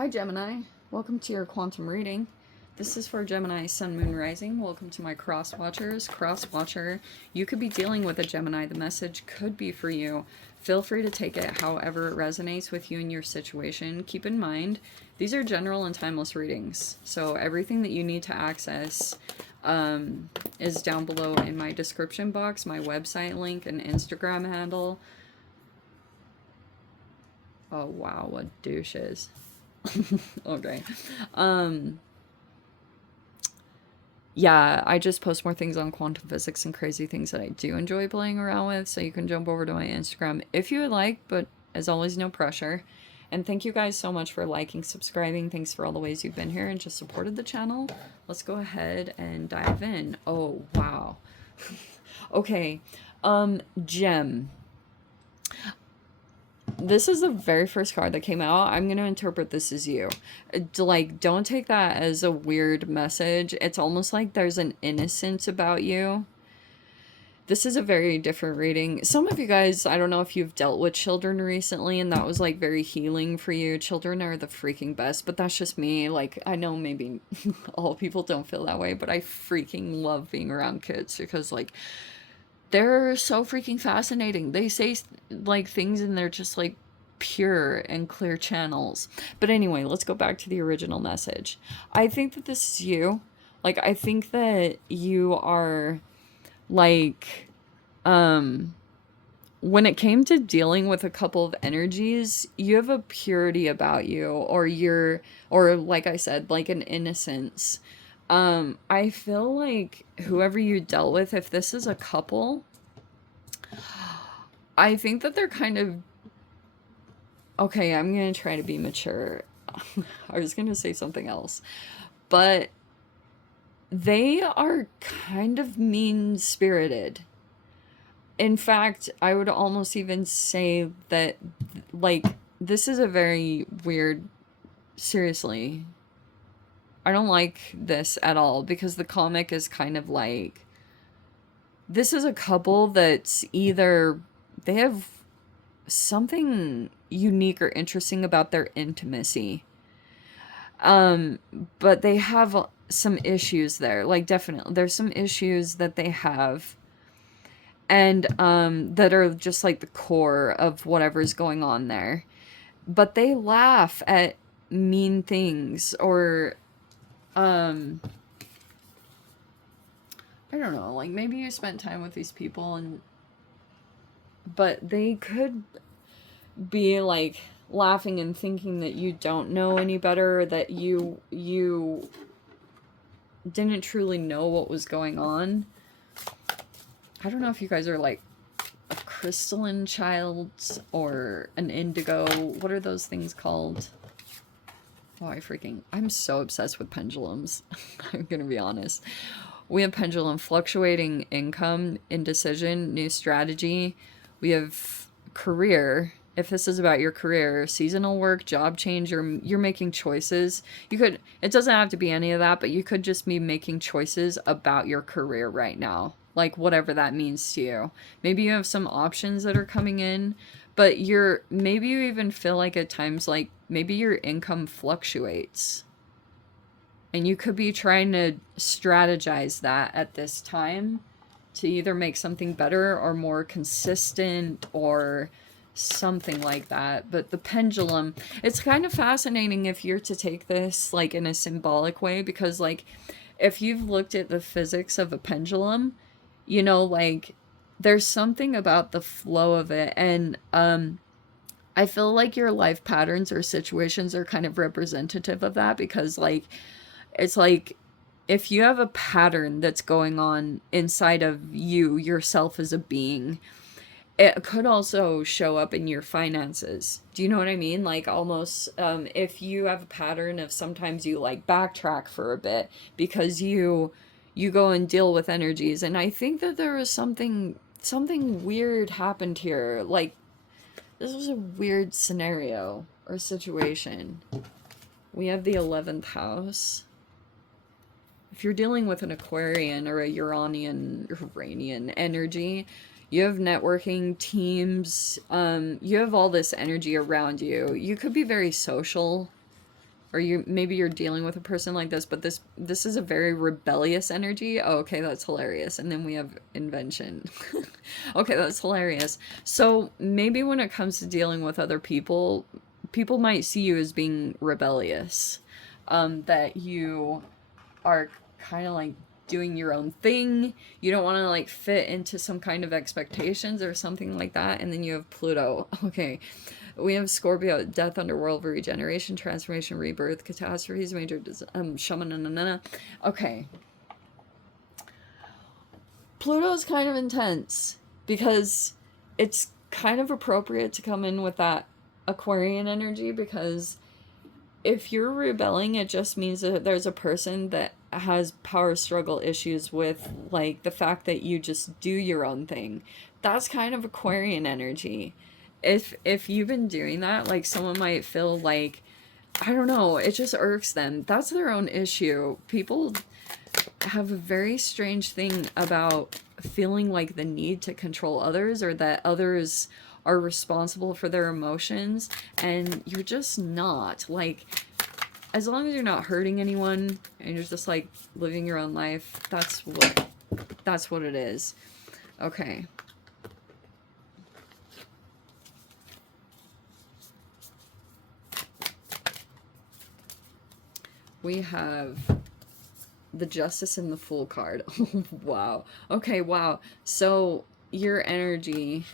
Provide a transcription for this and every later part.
Hi Gemini, welcome to your quantum reading. This is for Gemini Sun, Moon, Rising. Welcome to my cross watchers. Cross watcher, you could be dealing with a Gemini. The message could be for you. Feel free to take it however it resonates with you and your situation. Keep in mind, these are general and timeless readings. So everything that you need to access is down below in my description box, my website link and Instagram handle. Oh wow, what douches. Okay. Yeah, I just post more things on quantum physics and crazy things that I do enjoy playing around with, so you can jump over to my Instagram if you would like, but as always, no pressure. And thank you guys so much for liking, subscribing. Thanks for all the ways you've been here and just supported the channel. Let's go ahead and dive in. Oh, wow. Okay. Gem. This is the very first card that came out. I'm going to interpret this as you. Like, don't take that as a weird message. It's almost like there's an innocence about you. This is a very different reading. Some of you guys, I don't know if you've dealt with children recently and that was like very healing for you. Children are the freaking best, but that's just me. Like, I know maybe all people don't feel that way, but I freaking love being around kids because like, they're so freaking fascinating. They say like things and they're just like pure and clear channels. But anyway, let's go back to the original message. I think that this is you. Like, I think that you are like, when it came to dealing with a couple of energies, you have a purity about you, or like I said, like an innocence. I feel like whoever you dealt with, if this is a couple, I think that they're kind of... Okay, I'm gonna try to be mature. I was gonna say something else. But they are kind of mean-spirited. In fact, I would almost even say that, like, this is a very weird... Seriously. I don't like this at all because the comic is kind of like, this is a couple that's either they have something unique or interesting about their intimacy, but they have some issues there. Like, definitely there's some issues that they have, and that are just like the core of whatever's going on there, but they laugh at mean things, or I don't know, like maybe you spent time with these people and but they could be like laughing and thinking that you don't know any better, that you didn't truly know what was going on. I don't know if you guys are like a crystalline child or an indigo. What are those things called? Oh, I'm so obsessed with pendulums. I'm gonna be honest. We have pendulum, fluctuating income, indecision, new strategy. We have career. If this is about your career, seasonal work, job change, you're making choices. You could, it doesn't have to be any of that, but you could just be making choices about your career right now. Like, whatever that means to you. Maybe you have some options that are coming in, but maybe you even feel like at times, like, maybe your income fluctuates. And you could be trying to strategize that at this time to either make something better or more consistent or something like that. But the pendulum, it's kind of fascinating if you're to take this like in a symbolic way, because like if you've looked at the physics of a pendulum, you know, like there's something about the flow of it. And I feel like your life patterns or situations are kind of representative of that, because like it's like if you have a pattern that's going on inside of you, yourself as a being, it could also show up in your finances. Do you know what I mean? Like almost if you have a pattern of sometimes you like backtrack for a bit because you go and deal with energies. And I think that there was something weird happened here. Like this was a weird scenario or situation. We have the 11th house. If you're dealing with an Aquarian or a Uranian energy, you have networking, teams, you have all this energy around you. You could be very social. or maybe you're dealing with a person like this, but this is a very rebellious energy. Oh, okay, that's hilarious. And then we have invention. Okay, that's hilarious. So maybe when it comes to dealing with other people, people might see you as being rebellious, that you are kind of like doing your own thing. You don't want to like fit into some kind of expectations or something like that. And then you have Pluto. Okay. We have Scorpio, death, underworld, regeneration, transformation, rebirth, catastrophes, major, Shoman. Okay. Pluto's kind of intense because it's kind of appropriate to come in with that Aquarian energy, because if you're rebelling, it just means that there's a person that has power struggle issues with, like, the fact that you just do your own thing. That's kind of Aquarian energy. If you've been doing that, like, someone might feel like, I don't know, it just irks them. That's their own issue. People have a very strange thing about feeling like the need to control others, or that others are responsible for their emotions, and you're just not. Like, as long as you're not hurting anyone and you're just like living your own life, that's what it is. Okay. We have the Justice and the Fool card. Oh, wow. Okay, wow. So your energy,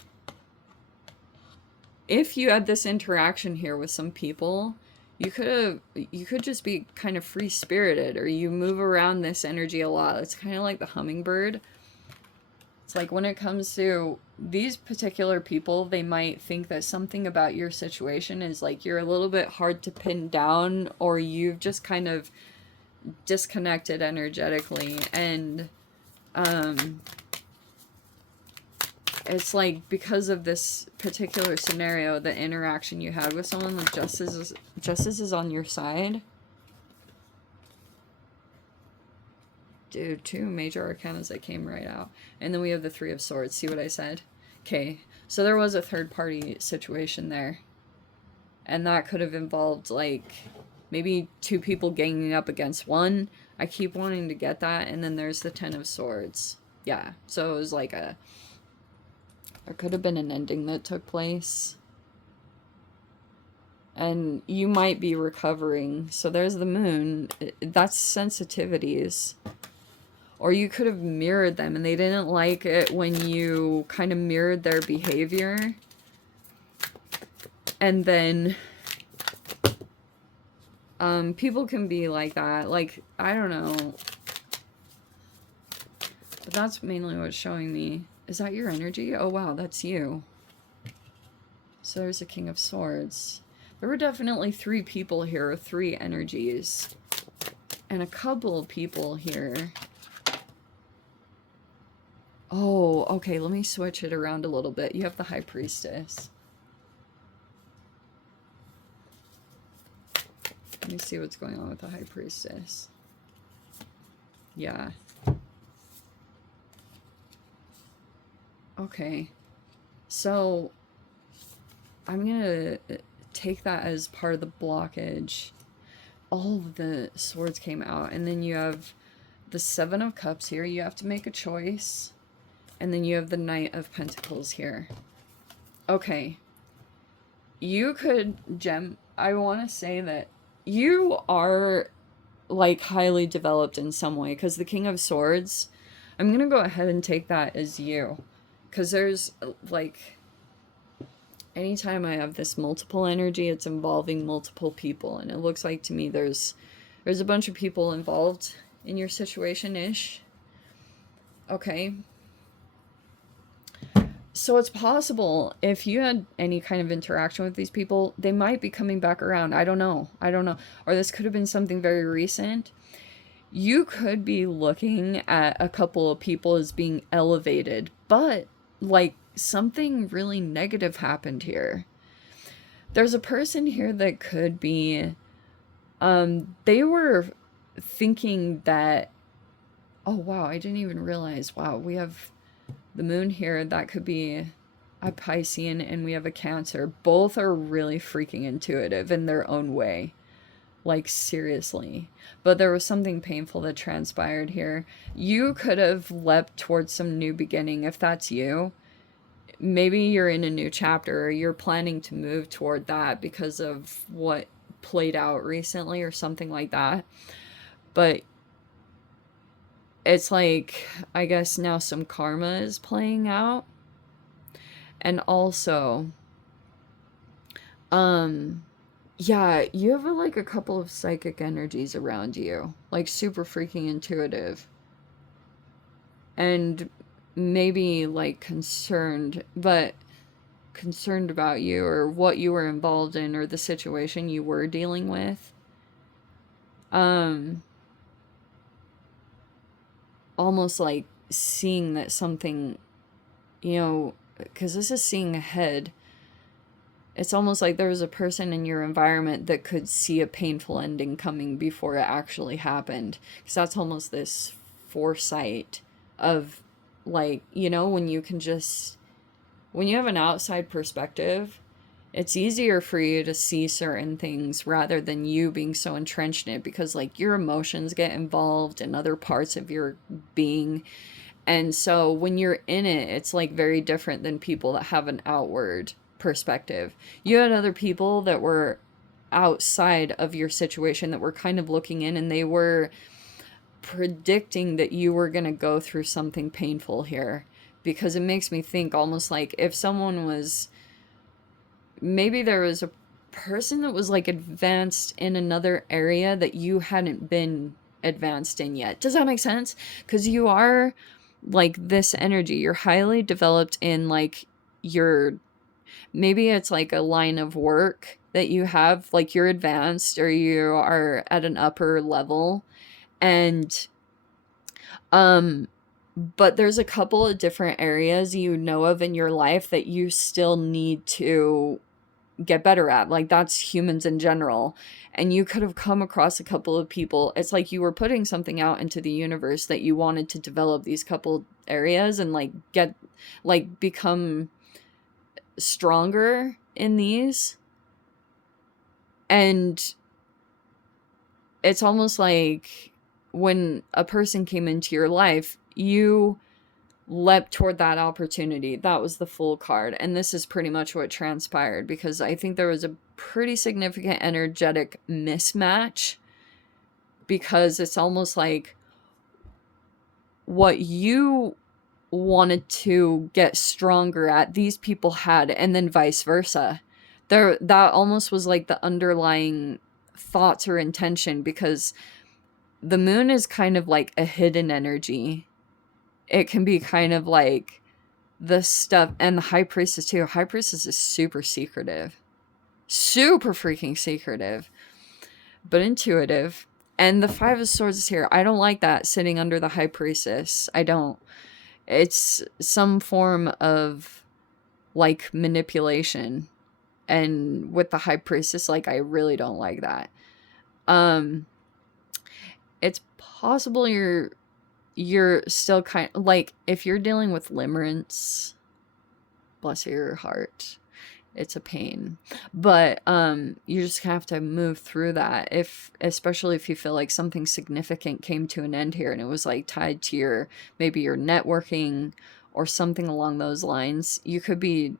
if you had this interaction here with some people, you could just be kind of free-spirited, or you move around this energy a lot. It's kind of like the hummingbird. It's like when it comes to these particular people, they might think that something about your situation is like you're a little bit hard to pin down, or you've just kind of disconnected energetically, and it's like because of this particular scenario, the interaction you had with someone, like justice is on your side. Dude, 2 major arcanas that came right out. And then we have the 3 of Swords. See what I said? Okay, so there was a third party situation there. And that could have involved, like, maybe 2 people ganging up against one. I keep wanting to get that. And then there's the 10 of Swords. Yeah, so it was like there could have been an ending that took place. And you might be recovering. So there's the Moon. That's sensitivities. Or you could have mirrored them, and they didn't like it when you kind of mirrored their behavior. And then people can be like that. Like, I don't know. But that's mainly what's showing me. Is that your energy? Oh, wow, that's you. So there's a King of Swords. There were definitely 3 people here, 3 energies. And a couple of people here. Oh, okay, let me switch it around a little bit. You have the High Priestess. Let me see what's going on with the High Priestess. Yeah. Okay. So, I'm gonna take that as part of the blockage. All of the swords came out, and then you have the 7 of Cups here. You have to make a choice. And then you have the Knight of Pentacles here. Okay. You could, Gem, I want to say that you are, like, highly developed in some way. Because the King of Swords, I'm going to go ahead and take that as you. Because there's, like, anytime I have this multiple energy, it's involving multiple people. And it looks like to me there's a bunch of people involved in your situation-ish. Okay. So it's possible if you had any kind of interaction with these people, they might be coming back around. I don't know. Or this could have been something very recent. You could be looking at a couple of people as being elevated, but like something really negative happened here. There's a person here that could be, they were thinking that, oh wow, I didn't even realize, wow, we have the Moon here, that could be a Piscean, and we have a Cancer. Both are really freaking intuitive in their own way. like seriously. But there was something painful that transpired here. You could have leapt towards some new beginning if that's you. Maybe you're in a new chapter, or you're planning to move toward that because of what played out recently or something like that. But it's like, I guess now some karma is playing out. And also, yeah, you have like a couple of psychic energies around you, like super freaking intuitive. And maybe like concerned, but concerned about you or what you were involved in or the situation you were dealing with. Almost like seeing that something, you know, because this is seeing ahead. It's almost like there was a person in your environment that could see a painful ending coming before it actually happened. Because that's almost this foresight of, like, you know, when you can just, when you have an outside perspective, it's easier for you to see certain things rather than you being so entrenched in it, because like your emotions get involved in other parts of your being. And so when you're in it, it's like very different than people that have an outward perspective. You had other people that were outside of your situation that were kind of looking in, and they were predicting that you were going to go through something painful here, because it makes me think almost like if someone was, maybe there was a person that was like advanced in another area that you hadn't been advanced in yet. Does that make sense? Because you are like this energy, you're highly developed in like your, maybe it's like a line of work that you have, like you're advanced or you are at an upper level. And but there's a couple of different areas you know of in your life that you still need to get better at. Like that's humans in general. And you could have come across a couple of people. It's like you were putting something out into the universe that you wanted to develop these couple areas and like get, like become stronger in these. And it's almost like when a person came into your life, you leapt toward that opportunity. That was the Fool card. And this is pretty much what transpired, because I think there was a pretty significant energetic mismatch, because it's almost like what you wanted to get stronger at, these people had, and then vice versa. There, that almost was like the underlying thoughts or intention, because the moon is kind of like a hidden energy. It can be kind of like the stuff, and the high priestess too. High priestess is super secretive, super freaking secretive, but intuitive. And the Five of Swords is here. I don't like that sitting under the high priestess. I don't. It's some form of like manipulation. And with the high priestess, like I really don't like that. It's possible you're still kind of like, if you're dealing with limerence, bless your heart, it's a pain, but you just have to move through that, if especially if you feel like something significant came to an end here and it was like tied to your, maybe your networking or something along those lines. You could be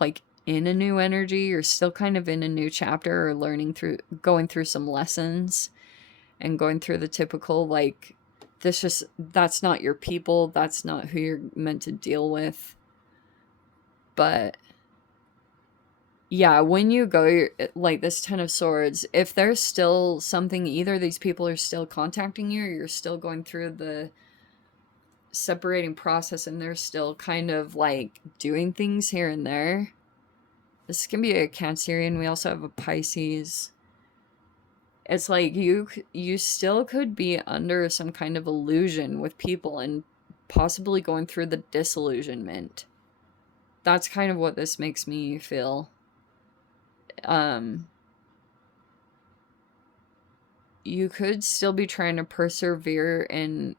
like in a new energy, you're still kind of in a new chapter, or learning through, going through some lessons and going through the typical like, this just, that's not your people, that's not who you're meant to deal with. But yeah, when you go like this Ten of Swords, if there's still something, either these people are still contacting you, or you're still going through the separating process and they're still kind of like doing things here and there. This can be a Cancerian. We also have a Pisces. It's like you still could be under some kind of illusion with people and possibly going through the disillusionment. That's kind of what this makes me feel. You could still be trying to persevere in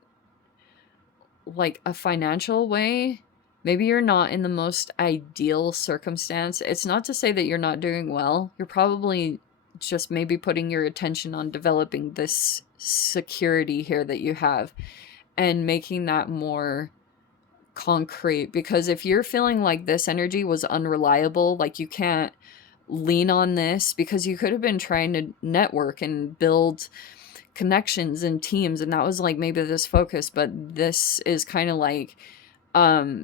like a financial way. Maybe you're not in the most ideal circumstance. It's not to say that you're not doing well. You're probably just maybe putting your attention on developing this security here that you have and making that more concrete. Because if you're feeling like this energy was unreliable, like you can't lean on this, because you could have been trying to network and build connections and teams, and that was like maybe this focus, but this is kind of like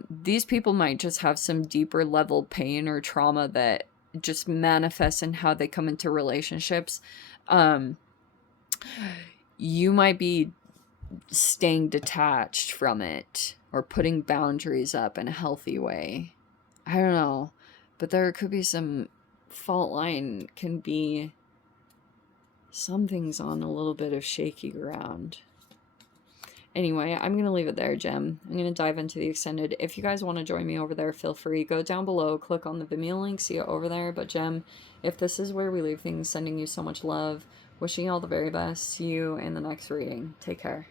these people might just have some deeper level pain or trauma that just manifests in how they come into relationships. You might be staying detached from it or putting boundaries up in a healthy way. I don't know, but there could be some fault line, can be something's on a little bit of shaky ground. Anyway, I'm going to leave it there, Gem. I'm going to dive into the extended. If you guys want to join me over there, feel free. Go down below, click on the Vimeo link, see it over there. But Gem, if this is where we leave things, sending you so much love. Wishing you all the very best. See you in the next reading. Take care.